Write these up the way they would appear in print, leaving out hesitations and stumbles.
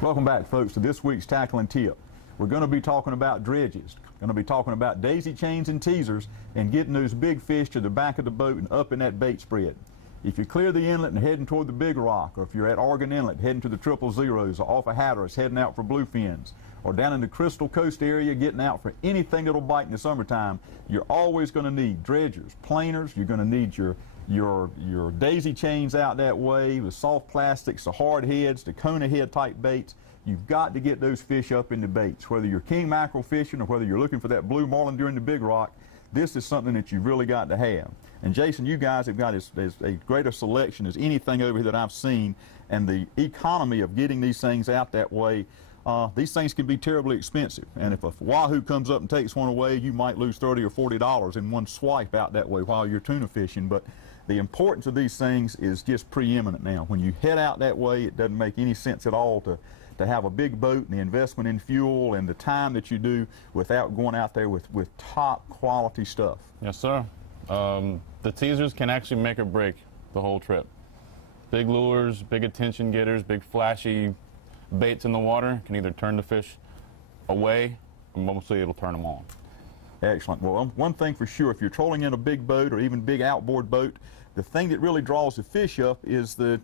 Welcome back, folks, to this week's Tackling Tip. We're going to be talking about dredges, going to be talking about daisy chains and teasers, and getting those big fish to the back of the boat and up in that bait spread. If you clear the inlet and heading toward the Big Rock, or if you're at Oregon Inlet heading to the Triple Zeros, or off of Hatteras heading out for bluefins, or down in the Crystal Coast area getting out for anything that'll bite in the summertime, you're always going to need dredgers, planers. You're going to need your daisy chains out that way, the soft plastics, the hard heads, the Kona head type baits. You've got to get those fish up in the baits. Whether you're king mackerel fishing or whether you're looking for that blue marlin during the Big Rock, this is something that you've really got to have. And Jason, you guys have got as a greater selection as anything over here that I've seen, and the economy of getting these things out that way. These things can be terribly expensive, and if a wahoo comes up and takes one away, you might lose $30 or $40 in one swipe out that way while you're tuna fishing. But the importance of these things is just preeminent now. When you head out that way, it doesn't make any sense at all to have a big boat and the investment in fuel and the time that you do without going out there with top quality stuff. Yes, sir. The teasers can actually make or break the whole trip. Big lures, big attention getters, big flashy baits in the water can either turn the fish away, or mostly it'll turn them on. Excellent. Well, one thing for sure, if you're trolling in a big boat or even big outboard boat, the thing that really draws the fish up is the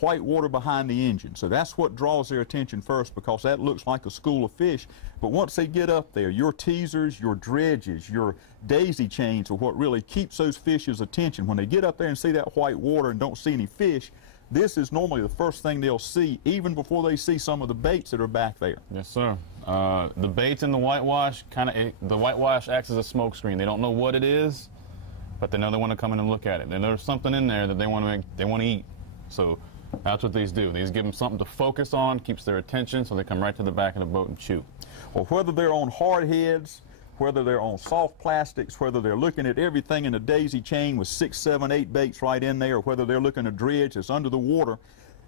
white water behind the engine. So that's what draws their attention first, because that looks like a school of fish. But once they get up there, your teasers, your dredges, your daisy chains are what really keeps those fish's attention. When they get up there and see that white water and don't see any fish, this is normally the first thing they'll see, even before they see some of the baits that are back there. Yes, sir. The baits in the whitewash, the whitewash acts as a smoke screen. They don't know what it is, but they know they want to come in and look at it. And there's something in there that they want to eat. So that's what these do. These give them something to focus on, keeps their attention, so they come right to the back of the boat and chew. Well, whether they're on hard heads, whether they're on soft plastics, whether they're looking at everything in a daisy chain with 6, 7, 8 baits right in there, or whether they're looking at a dredge that's under the water,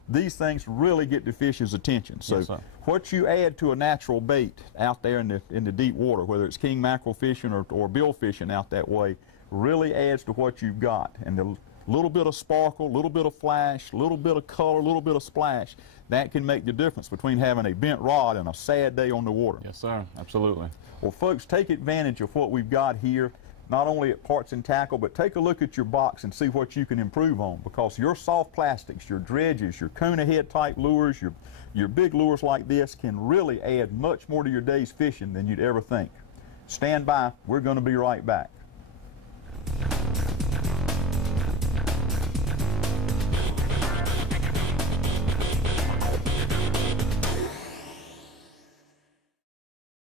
these things really get the fish's attention. So yes, what you add to a natural bait out there in the deep water, whether it's king mackerel fishing or bill fishing out that way, really adds to what you've got. And the little bit of sparkle, little bit of flash, little bit of color, little bit of splash, that can make the difference between having a bent rod and a sad day on the water. Yes, sir. Absolutely. Well, folks, take advantage of what we've got here, not only at Parts and Tackle, but take a look at your box and see what you can improve on, because your soft plastics, your dredges, your Kona head type lures, your big lures like this can really add much more to your day's fishing than you'd ever think. Stand by. We're going to be right back.